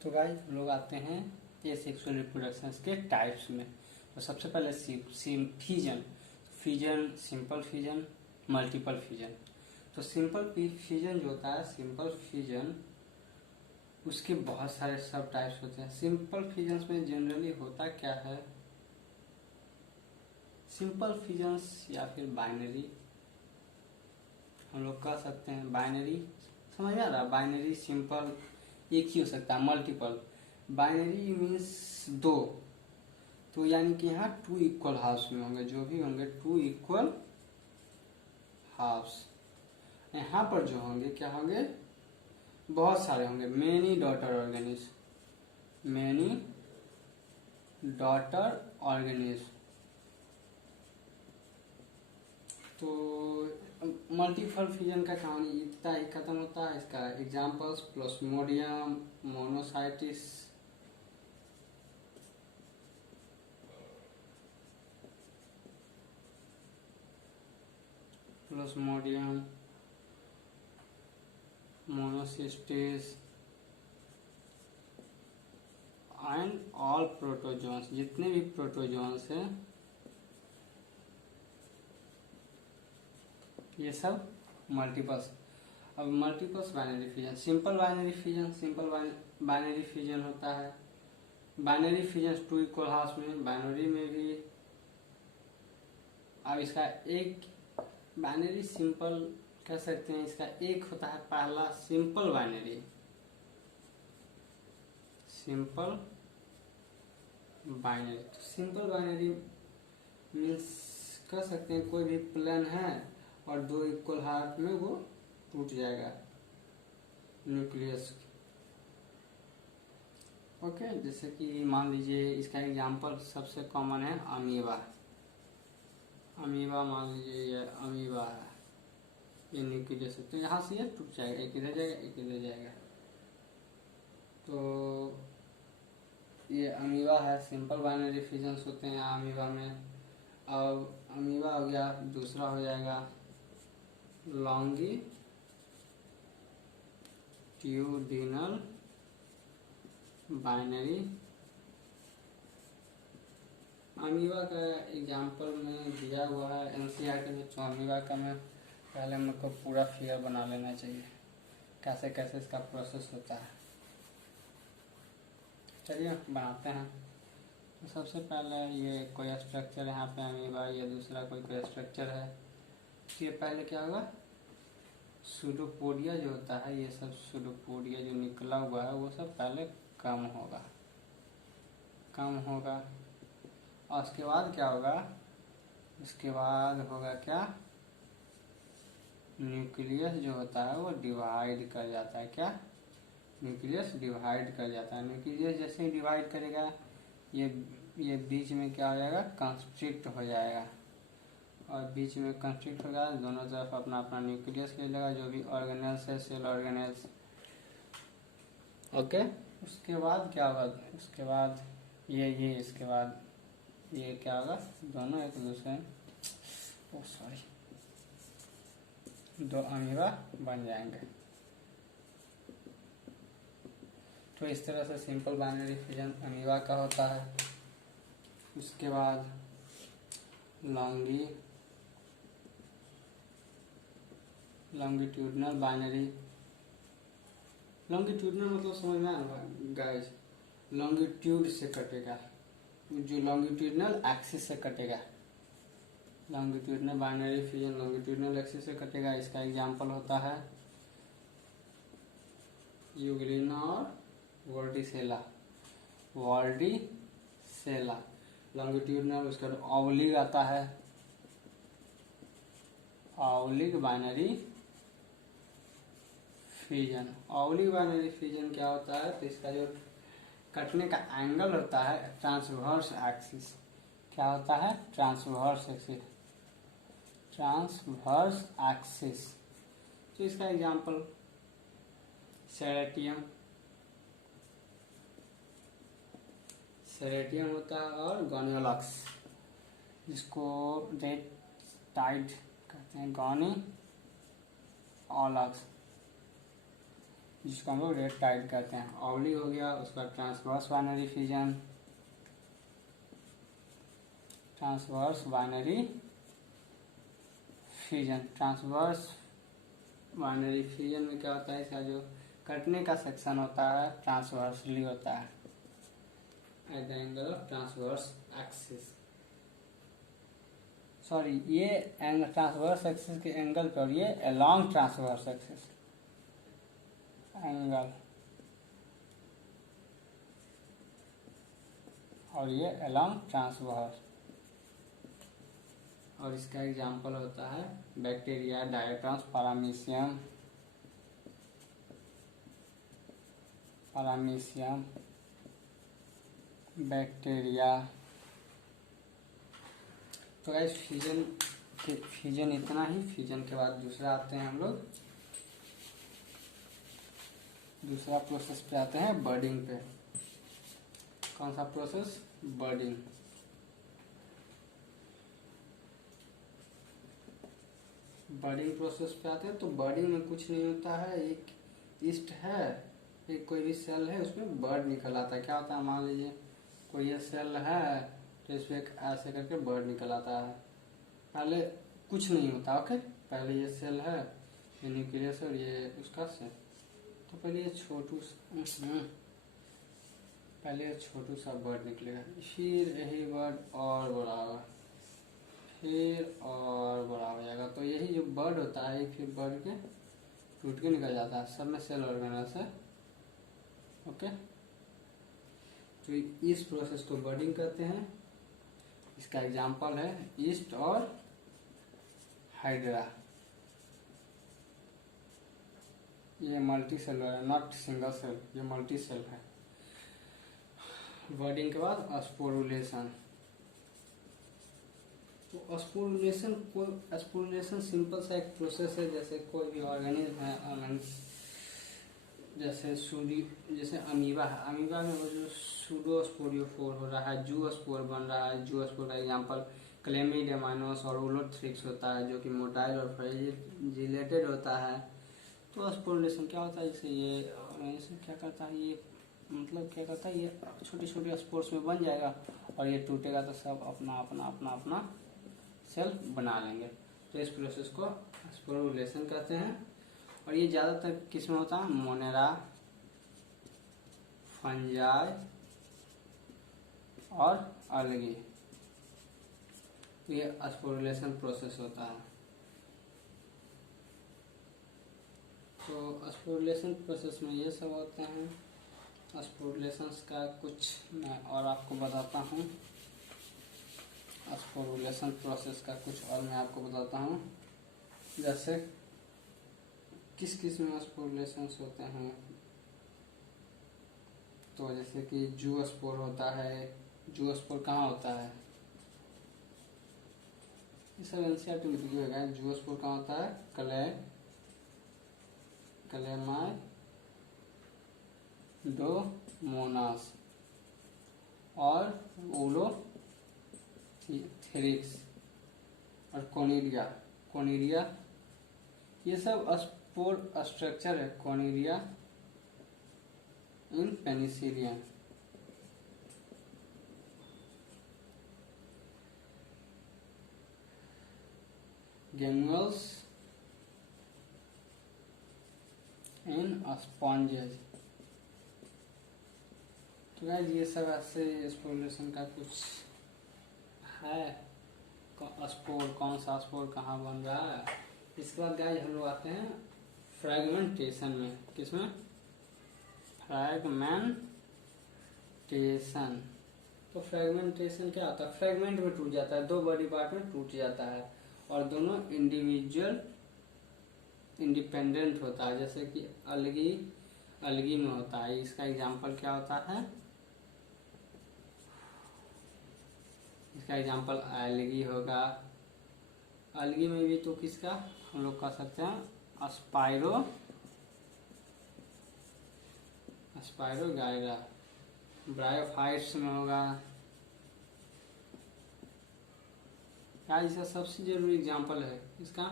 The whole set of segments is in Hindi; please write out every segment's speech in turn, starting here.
तो गाइस हम लोग आते हैं ये सेक्सुअल रिप्रोडक्शन के टाइप्स में। तो सबसे पहले fusion. Fusion, simple fusion, multiple fusion. तो सिंपल फ्यूजन जो होता है, सिंपल फ्यूजन, उसके बहुत सारे सब टाइप्स होते हैं। सिंपल फ्यूजन में जनरली होता क्या है, सिंपल फ्यूजन्स या फिर बाइनरी हम लोग कह सकते हैं। बाइनरी समझ में आ रहा है? बाइनरी, सिंपल एक ही हो सकता है। मल्टीपल, बाइनरी मीन्स दो, तो यानी कि यहाँ टू इक्वल हाफ्स में होंगे, जो भी होंगे टू इक्वल हाफ्स। यहाँ पर जो होंगे क्या होंगे, बहुत सारे होंगे। Many daughter organism, many daughter organism. तो मल्टीपल फ्यूजन का कहानी इतना ही खत्म होता है। इसका examples plasmodium, monocystis, plasmodium, monocystis and all protozoans. जितने भी प्रोटोजोन्स हैं ये सब मल्टीपल्स। अब multiples binary fusion, simple binary fusion. Simple binary fusion होता है, binary fusion two equal halves में, बाइनरी में भी। अब इसका एक बाइनरी सिंपल कह सकते हैं। इसका एक होता है पहला सिंपल बाइनरी, सिंपल बाइनरी। तो सिंपल बाइनरी मीन्स कह सकते हैं कोई भी प्लेन है और दो इक्वल हाफ में वो टूट जाएगा न्यूक्लियस। ओके, जैसे कि मान लीजिए इसका एग्जांपल सबसे कॉमन है अमीबा। अमीबा मान लीजिए ये अमीबा है, ये न्यूक्लियस है, तो यहाँ से ये टूट जाएगा, एक इधर जाएगा एक इधर जाएगा। तो ये अमीबा है। सिंपल बाइनरी फ्यूजन्स होते हैं अमीबा में। अब अमीबा हो गया, दूसरा हो जाएगा लॉन्गिट्यूडिनल बाइनरी। अमीबा का एग्जांपल में दिया हुआ है एनसीईआरटी में। तो अमीबा का मैं पहले मुझको पूरा फिगर बना लेना चाहिए, कैसे कैसे इसका प्रोसेस होता है। चलिए बनाते हैं। तो सबसे पहले ये कोई स्ट्रक्चर यहाँ पे अमीबा, ये दूसरा कोई स्ट्रक्चर है। ये पहले क्या होगा, सूडोपोडिया जो होता है, ये सब सूडोपोडिया जो निकला हुआ है वो सब पहले कम होगा, कम होगा। और उसके बाद क्या होगा, उसके बाद होगा क्या, न्यूक्लियस जो होता है वो डिवाइड कर जाता है। क्या, न्यूक्लियस डिवाइड कर जाता है। न्यूक्लियस जैसे ही डिवाइड करेगा ये बीच में क्या हो जाएगा, कंस्ट्रिक्ट हो जाएगा। और बीच में कंस्ट्रिक्ट होगा, दोनों तरफ अपना अपना न्यूक्लियस ले लेगा, जो भी ऑर्गेनेल्स है, सेल ऑर्गेनेल्स। ओके, उसके बाद क्या होगा, उसके बाद ये इसके बाद ये क्या होगा, दोनों एक दूसरे दो अमीबा बन जाएंगे। तो इस तरह से सिंपल बाइनरी फ्यूजन अमीबा का होता है। उसके बाद लॉन्गिट्यूडिनल बाइनरी। लॉन्गिट्यूडिनल मतलब समझ में आया गाइस, लॉन्गिट्यूड से कटेगा, जो लॉन्गिट्यूडिनल एक्सिस से कटेगा। Longitudinal binary fusion longitudinal axis से कटेगा। इसका एग्जांपल होता है यूग्लिना और वर्टिसेला। वर्टिसेला लॉन्गिट्यूडिनल। उसके बाद ऑब्लिक आता है, oblique binary fusion. Oblique binary fusion क्या होता है, तो इसका जो कटने का एंगल होता है ट्रांसवर्स एक्सिस। क्या होता है, ट्रांसवर्स एक्सिस, ट्रांसवर्स एक्सिस। तो इसका एग्जांपल सेरेटियम, सेरेटियम होता है, और गोनियोलक्स, जिसको रेड टाइड कहते हैं, गोनियोलक्स। जिसको हम लोग रेट टाइट कहते हैं। ऑब्लिक हो गया, उसका transverse binary fission. Transverse binary fission, transverse binary fission में क्या होता है, इसका जो कटने का सेक्शन होता है ट्रांसवर्सली होता है at the angle of transverse axis. Sorry, ये एंगल ट्रांसवर्स एक्सिस के एंगल पे, और ये अलोंग ट्रांसवर्स एक्सिस एंगल, और ये अलोंग ट्रांसवर्स। और इसका एग्जांपल होता है बैक्टीरिया, डायटम्स, पैरामीशियम, बैक्टीरिया। तो गाइस फ्यूजन इतना ही। फ्यूजन के बाद दूसरा आते हैं हम लोग, दूसरा प्रोसेस पे आते हैं बर्डिंग पे। कौन सा प्रोसेस? बर्डिंग। बर्डिंग प्रोसेस पे आते हैं। तो बर्डिंग में कुछ नहीं होता है, एक ईस्ट है, एक कोई भी सेल है, उसमें बर्ड निकल आता है। क्या होता है, मान लीजिए कोई ये सेल है, तो इसमें ऐसे करके बर्ड निकल आता है। पहले कुछ नहीं होता, ओके। पहले ये सेल है, ये न्यूक्लियस और ये उसका सेल। तो पहले ये छोटू सा बर्ड निकलेगा, फिर यही बर्ड और बड़ा होगा, फिर और बड़ा हो जाएगा। तो यही जो बर्ड होता है, फिर बर्ड के टूट के निकल जाता है। सब में सेल ऑर्गेनल्स है, ओके। तो इस प्रोसेस को बर्डिंग कहते हैं। इसका एग्जांपल है ईस्ट और हाइड्रा। ये मल्टी सेलुलर है, नॉट सिंगल सेल, ये मल्टी सेल है। बर्डिंग के बाद स्पोरुलेशन। तो स्पोरुलेशन सिंपल सा एक प्रोसेस है। जैसे कोई भी ऑर्गेनिज्म है, जैसे अमीबा है, अमीबा में वो जो सूडोस्पोरियोफोर हो रहा है, जूस्पोर बन रहा है। जूस्पोर का एग्जांपल क्लेमिडोमोनास और उलोथ्रिक्स होता है, जो कि मोटाइल और फ्लैजिलेटेड होता है। तो स्पोरुलेशन क्या होता है, जैसे ये क्या करता है, ये मतलब क्या करता है, ये छोटे छोटे स्पोर्स में बन जाएगा, और ये टूटेगा तो सब अपना अपना अपना अपना सेल बना लेंगे। तो इस प्रोसेस को स्पोरुलेशन कहते हैं। और ये ज़्यादातर किस में होता है, मोनेरा, फंजाई और अलगी। ये स्पोरुलेशन प्रोसेस होता है। तो स्पोरुलेशन प्रोसेस में ये सब होते हैं। स्पोरुलेशन का कुछ मैं और आपको बताता हूँ। स्पोरुलेशन प्रोसेस का कुछ और मैं आपको बताता हूँ। जैसे किस किस में स्पोरुलेशन होते हैं, तो जैसे कि जूस्पोर होता है। जूस्पोर कहाँ होता है, ये सब एनसीईआरटी में दिया गया है। जूस्पोर कहाँ होता है, क्लेमाइडोमोनास और उलोथ्रिक्स और कोनिरिया, ये सब स्पोर स्ट्रक्चर है। कोनिरिया इन पेनिसिलियम। ग्रेन्यूल्स इन स्पॉन्जेस। तो गाइस ये सब ऐसे स्पोरुलेशन का कुछ है। स्पोर, कौन सा स्पोर कहाँ बन रहा है। इसके बाद गाइस हम लोग आते हैं फ्रेगमेंटेशन में। किसमें, फ्रेगमेंटेशन। तो फ्रेगमेंटेशन क्या होता है, फ्रेगमेंट में टूट जाता है, दो बॉडी पार्ट में टूट जाता है, और दोनों इंडिपेंडेंट होता है। जैसे कि अलगी में होता है। इसका एग्जांपल क्या होता है, इसका एग्जांपल अलगी होगा। अलगी में भी तो किसका हम लोग कह सकते हैं, स्पाइरोगाइरा। ब्रायोफाइट्स में होगा। क्या इसका सबसे जरूरी एग्जांपल है इसका,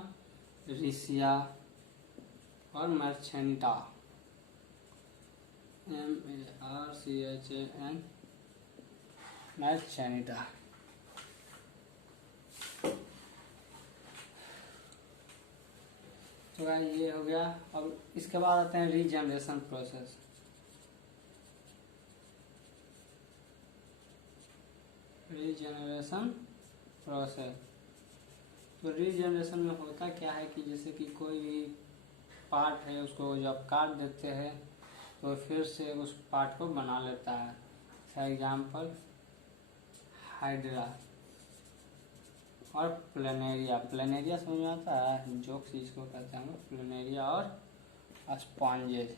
रिसिया और मर्चेंटा। MARCHAN, मैरचैनिडा। तो ये हो गया। अब इसके बाद आते हैं रीजनरेशन प्रोसेस। रीजनरेशन प्रोसेस, तो रीजनरेशन में होता क्या है कि जैसे कि कोई भी पार्ट है उसको जब काट देते हैं तो फिर से उस पार्ट को बना लेता है। फॉर एग्जाम्पल हाइड्रा और प्लेनेरिया। प्लेनेरिया समझ में आता है, जोक्स जिसको कहते हैं हम लोग, प्लेनेरिया और स्पॉन्जेज।